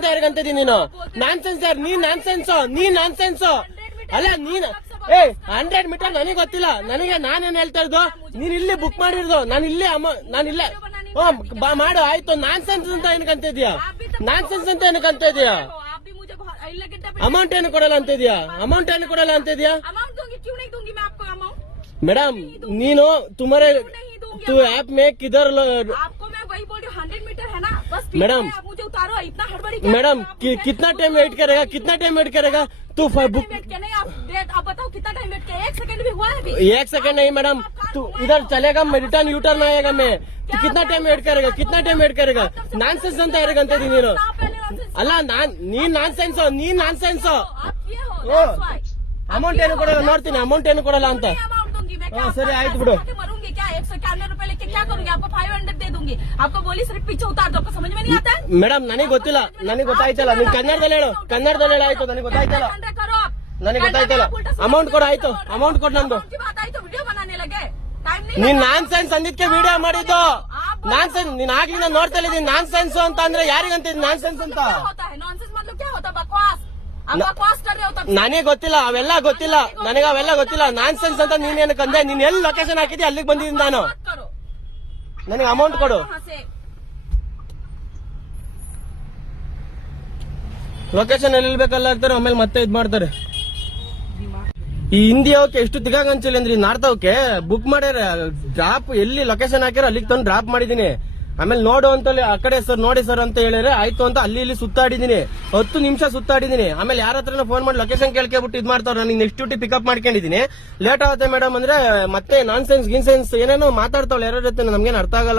ಅಂತ ಯಾರಿಗಂತಿದ್ದೀನಿ ನೀನು? ನಾನ್ಸೆನ್ಸ್ ಯಾರು? ನೀನ್ ನಾನ್ಸೆನ್ಸ್ ಅಲ್ಲ ನೀನ್. 100 ಮೀಟರ್ ನನಗೆ ಗೊತ್ತಿಲ್ಲ, ನಾನೇನ್ ಹೇಳ್ತಾ ಇರೋದು, ನೀನ್ ಇಲ್ಲಿ ಬುಕ್ ಮಾಡಿರೋದು, ನಾನಿಲ್ಲೇ ಮಾಡು ಆಯ್ತು. ನಾನ್ಸೆನ್ಸ್ ಅಂತ ಏನಕ್ಕಂತಿದ್ಯಾ? ಅಮೌಂಟ್ ಏನು ಕೊಡಲ್ಲ ಅಂತಿದ್ಯಾ? ಮೇಡಮ್ ನೀನು तुम्हारे तू ऐप में किधर आपको मैं वही बोल रही हूँ 100 मीटर है ना बस मैडम आप मुझे उतारो इतना हड़बड़ी मैडम कितना टाइम वेट करेगा तू बुक नहीं आप बताओ कितना टाइम वेट किया 1 सेकंड भी हुआ है अभी 1 सेकंड नहीं मैडम तू इधर चलेगा रिटर्न यूटर्न आएगा मैं कितना टाइम वेट करेगा नानसेंस ಅಂತ ಯಾರಿಗಂತಿದ್ದೀನಿ ನೀನು? ಅಲ್ಲ ನೀನ್ ನಾನ್ಸೆನ್ಸ್ ಅಮೌಂಟ್ ಏನು ಕೊಡಲ್ಲ ನೋಡ್ತೀನಿ ಅಮೌಂಟ್ ಏನು ಕೊಡಲ್ಲ ಅಂತ ಸರಿ ಆಯ್ತು ಬಿಡು मरूंगी क्या 191 रुपए लेके क्या करूंगी आपको 500 दे दूंगी आपको बोली सिर्फ पीछे उतार दो आपको समझ में नहीं आता है ಮೇಡಮ್ ನನಗೆ ಗೊತ್ತಿಲ್ಲ ನನಗೆ ಗೊತ್ತಾಯ್ತಲ್ಲ ನೀನ್ ಕನ್ನಡದಲ್ಲಿ ಹೇಳು ಆಯ್ತು ನನಗೆ ಗೊತ್ತಾಯ್ತಲ್ಲ ಅಮೌಂಟ್ ಕೊಡು ಆಯ್ತು ಅಮೌಂಟ್ ಕೊಡು ನಮ್ದು वीडियो बनाने लगे ನೀನ್ ನಾನ್ಸೆನ್ಸ್ ಅಂದಿದ್ಕೆ ವಿಡಿಯೋ ಮಾಡಿದ್ದು ನಾನ್ಸೆನ್ಸ್ ನೀನ್ ಆಗ್ಲಿಂದ ನೋಡ್ತಾ ಇದ್ದೀನಿ ನಾನ್ಸೆನ್ಸ್ ಅಂತ ಅಂದ್ರೆ ಯಾರಿಗಂತಿದ್ ನಾನ್ಸೆನ್ಸ್ ಅಂತ नॉनसेंस मतलब क्या होता है बकवास आप बकवास कर रहे हो तब ನನಗೆ ಗೊತ್ತಿಲ್ಲ ಅವೆಲ್ಲ ಗೊತ್ತಿಲ್ಲ ನಾನ್ಸೆನ್ಸ್ ಅಂತ ನೀನೇನಕ್ಕೆ ಅಂದೆ ನೀನ್ ಎಲ್ಲಿ ಲೊಕೇಶನ್ ಹಾಕಿದ್ದೆ ಅಲ್ಲಿಗೆ ಬಂದಿದ್ದೀನಿ ನಾನು ನನಗೆ ಅಮೌಂಟ್ ಕೊಡು ಲೊಕೇಶನ್ ಎಲ್ಲಿ ಬೇಕಲ್ಲ ಹಾಕ್ತಾರೆ ಆಮೇಲೆ ಮತ್ತೆ ಇದ್ ಮಾಡ್ತಾರೆ ಈ ಹಿಂದಿ ಅವಕ್ಕೆ ಎಷ್ಟು ತಿಗಾಗಂಚಿಲ್ಲ ಅಂದ್ರೆ ನಾರ್ತ್ ಅವಕ್ಕೆ ಬುಕ್ ಮಾಡ್ಯಾರ ಡ್ರಾಪ್ ಎಲ್ಲಿ ಲೊಕೇಶನ್ ಹಾಕ್ಯಾರ ಅಲ್ಲಿಗೆ ತಂದು ಡ್ರಾಪ್ ಮಾಡಿದೀನಿ ಆಮೇಲೆ ನೋಡು ಅಂತ ಆ ಕಡೆ ಸರ್ ನೋಡಿ ಸರ್ ಅಂತ ಹೇಳಿದ್ರೆ ಆಯ್ತು ಅಂತ ಅಲ್ಲಿ ಇಲ್ಲಿ ಸುತ್ತಾಡಿದೀನಿ 10 ನಿಮಿಷ ಸುತ್ತಾಡಿದೀನಿ ಆಮೇಲೆ ಯಾರ ಹತ್ರನ ಫೋನ್ ಮಾಡಿ ಲೊಕೇಶನ್ ಕೇಳ್ಕೊಬಿಟ್ಟು ಇದ್ ಮಾಡ್ತಾರ ನನಗೆ ನೆಕ್ಸ್ಟ್ ಡ್ಯೂಟಿ ಪಿಕಪ್ ಮಾಡ್ಕೊಂಡಿದೀನಿ ಲೇಟ್ ಆಗುತ್ತೆ ಮೇಡಮ್ ಅಂದ್ರೆ ಮತ್ತೆ ನಾನ್ಸೆನ್ಸ್ ಗಿನ್ಸೆನ್ಸ್ ಏನೇನೋ ಮಾತಾಡ್ತಾವಲ್ಲ ಯಾರ ಜೊತೆ ನಮ್ಗೇನ್ ಅರ್ಥ ಆಗಲ್ಲ